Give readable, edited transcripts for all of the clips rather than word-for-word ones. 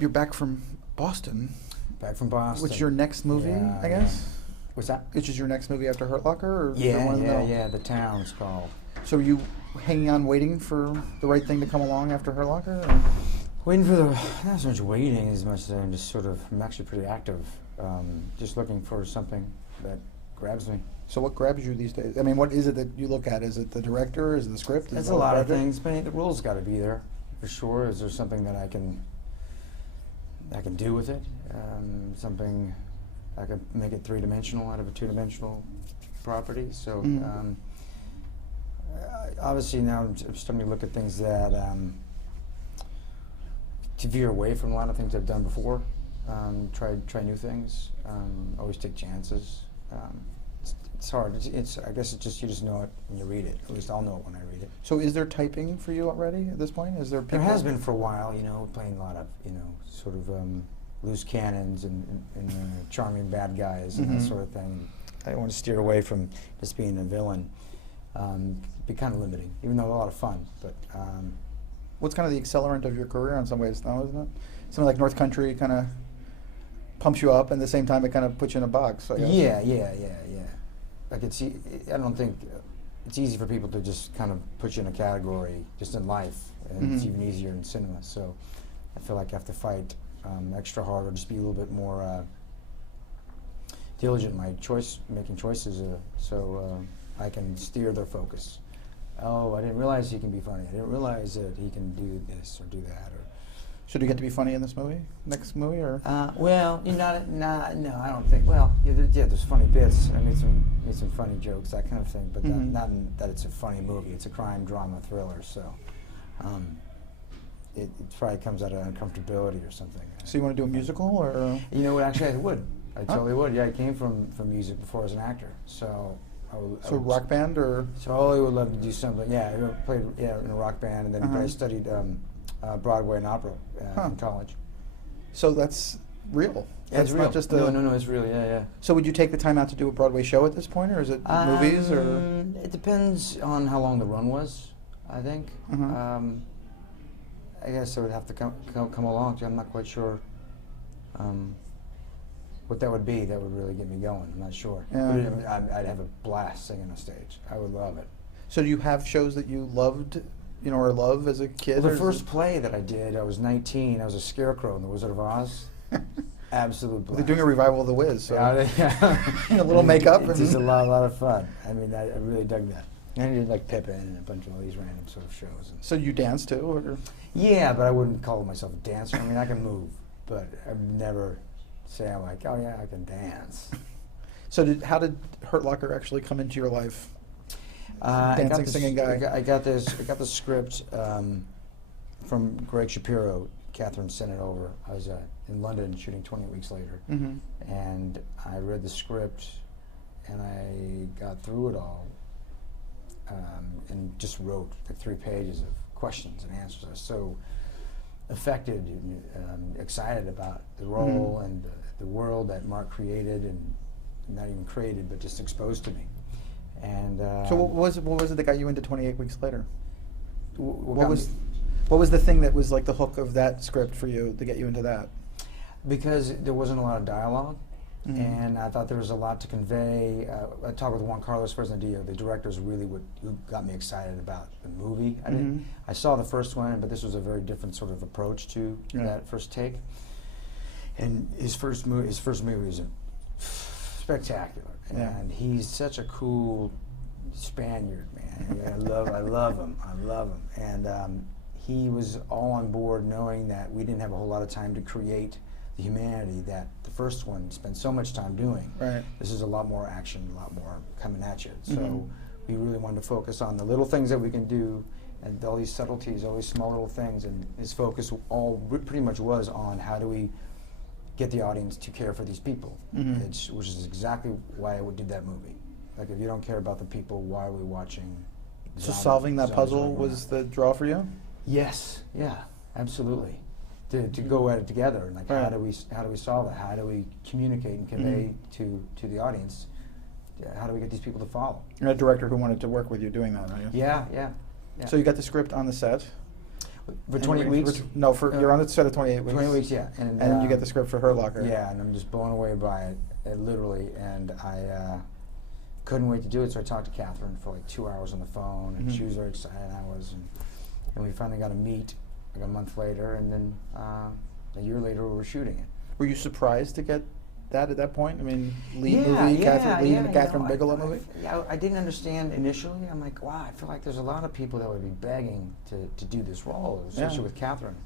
You're back from Boston. Back from Boston. Which is your next movie, Yeah, I guess? yeah. What's that? Which is your next movie after Hurt Locker? Or is there Yeah, one in the middle? yeah. The Town's called. So are you hanging on waiting for the right thing to come along after Hurt Locker? Or? Waiting for the, not so much waiting as much as I'm just sort of, I'm actually pretty active. Just looking for something that grabs me. So what grabs you these days? I mean, what is it that you look at? Is it the director? Is it the script? Is It's it a lot of project? things, but the rules got to be there, for sure. Is there something that I can do with it? Something I could make it three-dimensional out of a two-dimensional property. So obviously now I'm starting to look at things that to veer away from a lot of things I've done before. Try new things. Always take chances. It's hard. I guess it's just you just know it when you read it. At least I'll know it when I read it. So is there typing for you already at this point? Is there people? There has been for a while, playing a lot of, sort of loose cannons and charming bad guys and that sort of thing. I want to steer away from just being a villain. Be kind of limiting, even though a lot of fun. But What's kind of the accelerant of your career in some ways now, isn't it? Something like North Country kind of pumps you up, and at the same time it kind of puts you in a box, I guess. yeah. Like I don't think it's easy for people to just kind of put you in a category just in life, and it's even easier in cinema. So I feel like I have to fight extra hard, or just be a little bit more diligent in my making choices, so I can steer their focus. Oh, I didn't realize he can be funny. I didn't realize that he can do this or do that. Or Should you get to be funny in this movie? Next movie, or? well, no, I don't think. Well, there's funny bits. I made some funny jokes, that kind of thing. But not that it's a funny movie. It's a crime drama thriller, so it probably comes out of uncomfortability or something. So you want to do a musical, or? You know what? Actually, I would. I totally would. Yeah, I came from music before as an actor, so. So rock band, or? So I always would love to do something. Yeah, I played in a rock band, and then I studied Broadway and opera in college. So that's real. Yeah, That's it's real. not just No, it's real. Yeah. So would you take the time out to do a Broadway show at this point, or is it movies, or? It depends on how long the run was, I think. I guess it would have to come along. I'm not quite sure what that would be. That would really get me going. I'm not sure. Yeah. But I'd have a blast singing on stage. I would love it. So do you have shows that you loved, or love as a kid? Well, or the first play that I did, I was 19. I was a scarecrow in The Wizard of Oz. Absolute blast. They're doing a revival of The Wiz, so Yeah. a little makeup. It's just a lot of fun. I mean, I really dug that. And I did like Pippin and a bunch of all these random sort of shows. So you dance too, or? Yeah, but I wouldn't call myself a dancer. I mean, I can move, but I'd never say I'm like, oh yeah, I can dance. So how did Hurt Locker actually come into your life? Dancing, singing guy. I got the script from Greg Shapiro. Catherine sent it over. I was in London shooting 28 weeks later, and I read the script, and I got through it all, and just wrote like 3 pages of questions and answers. I was so affected and excited about the role and the world that Mark created, and not even created, but just exposed to me. And So what was it that got you into 28 Weeks Later? what What was the thing that was like the hook of that script for you to get you into that? Because there wasn't a lot of dialogue, and I thought there was a lot to convey. I talked with Juan Carlos Fresnadillo, the director, is really who got me excited about the movie. I saw the first one, but this was a very different sort of approach to that first take. And his first movie was spectacular, and he's such a cool Spaniard, man. I love him. And he was all on board, knowing that we didn't have a whole lot of time to create the humanity that the first one spent so much time doing. Right. This is a lot more action, a lot more coming at you. So we really wanted to focus on the little things that we can do, and all these subtleties, all these small little things. And his focus pretty much was on how do we get the audience to care for these people, which is exactly why I did that movie. Like, if you don't care about the people, why are we watching? So solving that puzzle was the draw for you? Yes, yeah, absolutely. To go at it together, and like, how do we solve it? How do we communicate and convey to the audience? How do we get these people to follow? You're a director who wanted to work with you doing that, I guess. Yeah. So you got the script on the set? For 28 weeks? No, you're on the set of 28 weeks. 28 weeks, yeah. And you get the script for Hurt Locker. Yeah, and I'm just blown away by it literally. And I couldn't wait to do it, so I talked to Catherine for like 2 hours on the phone, and she was very excited, and I was. And we finally got to meet like a month later, and then a year later we were shooting it. Were you surprised to get that at that point? I mean, lead movie, Catherine Bigelow movie? Yeah, I didn't understand initially. I'm like, wow, I feel like there's a lot of people that would be begging to do this role, especially with Catherine.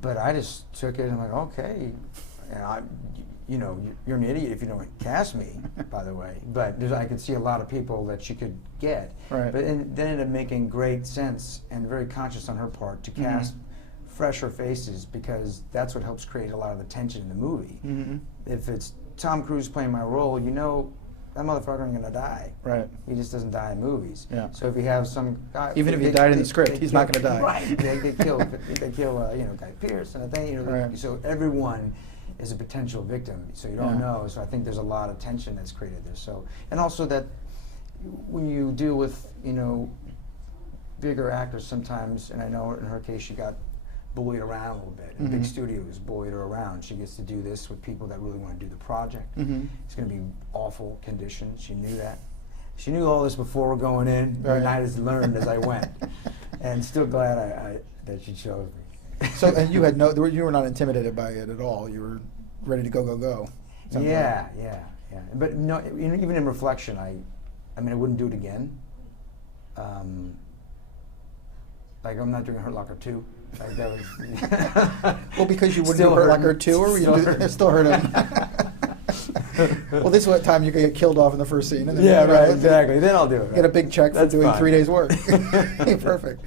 But I just took it and I'm like, okay, and you're an idiot if you don't cast me, by the way. But I could see a lot of people that she could get. Right. But then it ended up making great sense and very conscious on her part to cast fresher faces, because that's what helps create a lot of the tension in the movie. If it's Tom Cruise playing my role, that motherfucker ain't gonna die. Right. He just doesn't die in movies. Yeah. So if you have some guy, even if he died in the script, he's not gonna die. Right. They kill Guy Pearce and a thing. Right. So everyone is a potential victim. So you don't know. So I think there's a lot of tension that's created there. So, and also that when you deal with bigger actors sometimes, and I know in her case she got bullied around a little bit. And big studios bullied her around. She gets to do this with people that really want to do the project. It's going to be awful conditions. She knew that. She knew all this before we're going in, and I just learned as I went. And still glad that she chose me. So, and you had you were not intimidated by it at all. You were ready to go. Yeah. But no, even in reflection, I wouldn't do it again. Like, I'm not doing Hurt Locker 2. Like, that was well, because you wouldn't do Hurt Locker 2, or you still hurt him. Well, this is what time you could get killed off in the first scene. And then right, exactly. Then I'll do it. Right? Get a big check for doing fine. 3 days' work. Perfect.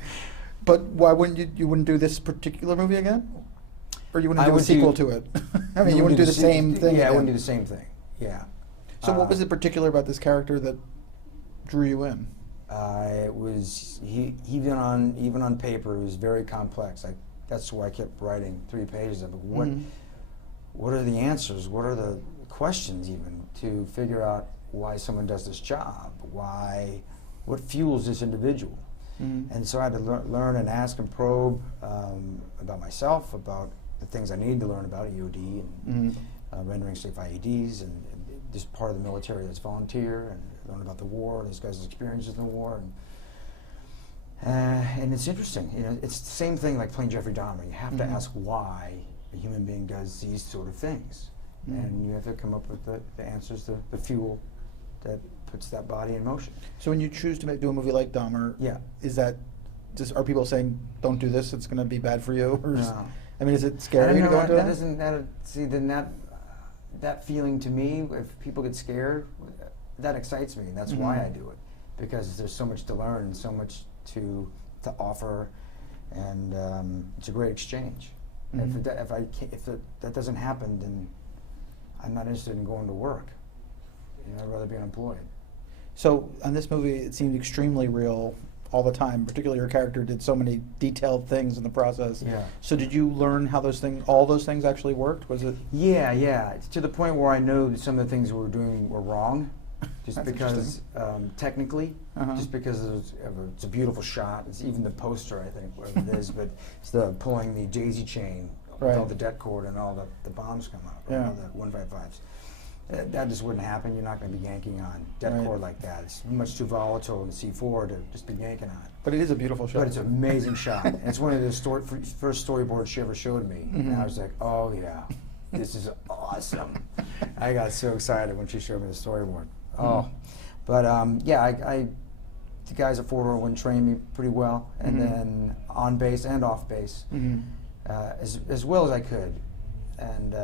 But why wouldn't you wouldn't do this particular movie again? Or you wouldn't do a sequel to it? I mean, you wouldn't do the same thing. Yeah, I wouldn't do the same thing. Yeah. So what was it particular about this character that drew you in? It was even on paper, it was very complex. That's why I kept writing 3 pages of it. What are the answers? What are the questions even to figure out why someone does this job? What fuels this individual? And so I had to learn and ask and probe about myself, about the things I needed to learn about EOD and rendering safe IEDs, and this part of the military that's volunteer, and learn about the war, these guys' experiences in the war, and it's interesting. It's the same thing like playing Jeffrey Dahmer. You have to ask why a human being does these sort of things, and you have to come up with the answers, the fuel that puts that body in motion. So when you choose to do a movie like Dahmer, is that are people saying don't do this? It's going to be bad for you? Or No. I mean, is it scary to go into that? That feeling to me, if people get scared, that excites me, and that's why I do it, because there's so much to learn and so much to offer, and it's a great exchange. If that doesn't happen, then I'm not interested in going to work. I'd rather be unemployed. So on this movie, it seemed extremely real all the time. Particularly, your character did so many detailed things in the process. Yeah. So did you learn how all those things actually worked? Was it? Yeah. It's to the point where I know that some of the things we were doing were wrong, just because technically, just because it's a beautiful shot. It's even the poster, I think, whatever it is, but it's the pulling the daisy chain with all the det cord and all the bombs come out, right? All the 155s. That just wouldn't happen. You're not going to be yanking on det cord like that. It's much too volatile in C4 to just be yanking on it. But it is a beautiful shot. But it's an amazing shot. And it's one of the first storyboards she ever showed me. And I was like, oh yeah, this is awesome. I got so excited when she showed me the storyboard. But the guys at 401 trained me pretty well, and then on base and off base, as well as I could. And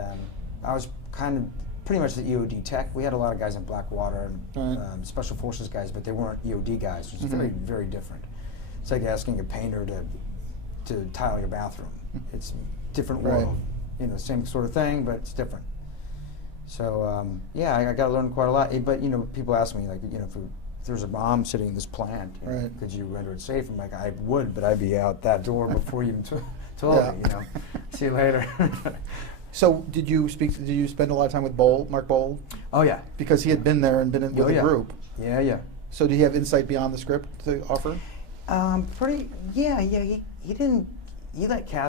I was kind of pretty much the EOD tech. We had a lot of guys in Blackwater and Special Forces guys, but they weren't EOD guys, which is very, very different. It's like asking a painter to tile your bathroom. It's a different world. Same sort of thing, but it's different. So I got to learn quite a lot. But people ask me, like, if there's a bomb sitting in this plant, could you render it safe? I'm like, I would, but I'd be out that door before you even told me. See you later. So did you spend a lot of time with Mark Bowl? Oh yeah, because he had been there and been with the group. Yeah. So did he have insight beyond the script to offer? He he let cast